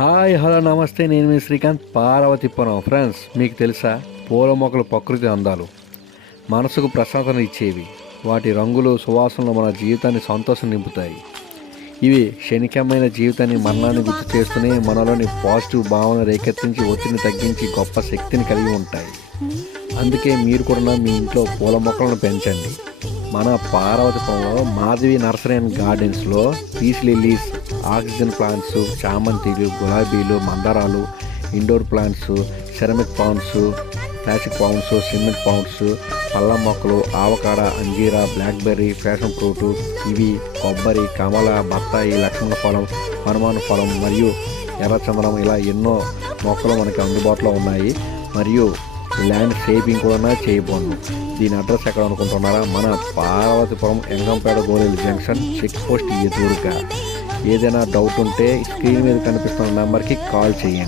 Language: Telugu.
హాయ్ హలో నమస్తే, నేను మీ శ్రీకాంత్ పార్వతీపురం. ఫ్రెండ్స్, మీకు తెలుసా, పూల మొక్కలు ప్రకృతి అందాలు, మనసుకు ప్రశాంతత ఇచ్చేవి. వాటి రంగులు సువాసనలు మన జీవితాన్ని సంతోషం నింపుతాయి. ఇవి క్షణికమైన జీవితాన్ని మరణాన్ని గుర్తు చేస్తూనే మనలోని పాజిటివ్ భావన రేకెత్తించి ఒత్తిడిని తగ్గించి గొప్ప శక్తిని కలిగి ఉంటాయి. అందుకే మీరు కూడా మీ ఇంట్లో పూల మొక్కలను పెంచండి. మన పార్వతీపురంలో మాధవి నర్సరీ అండ్ గార్డెన్స్లో పీస్ లిల్లీస్, ఆక్సిజన్ ప్లాంట్స్, చామంతిలు, గులాబీలు, మందారాలు, indoor plants, ceramic pounds, plastic pounds, cement pounds, పళ్ళ మొక్కలు, ఆవకాడ, అంజీరా, బ్లాక్బెర్రీ, ఫ్యాషన్ ఫ్రూట్, ఇవి కొబ్బరి, కమల, బత్తాయి, లక్ష్మణ ఫలం, హనుమాన్ ఫలం మరియు ఎర్రచందనం, ఇలా ఎన్నో మొక్కలు మనకి అందుబాటులో ఉన్నాయి. మరియు ల్యాండ్ షేపింగ్ కూడా చేయబోను. దీని అడ్రస్ ఎక్కడ అనుకుంటున్నారా? మన Parvathipuram Engampeta Gorelu junction check post ఎదురుగా. ఏదైనా డౌట్ ఉంటే స్క్రీన్ మీద కనిపిస్తున్న నెంబర్కి కాల్ చేయండి.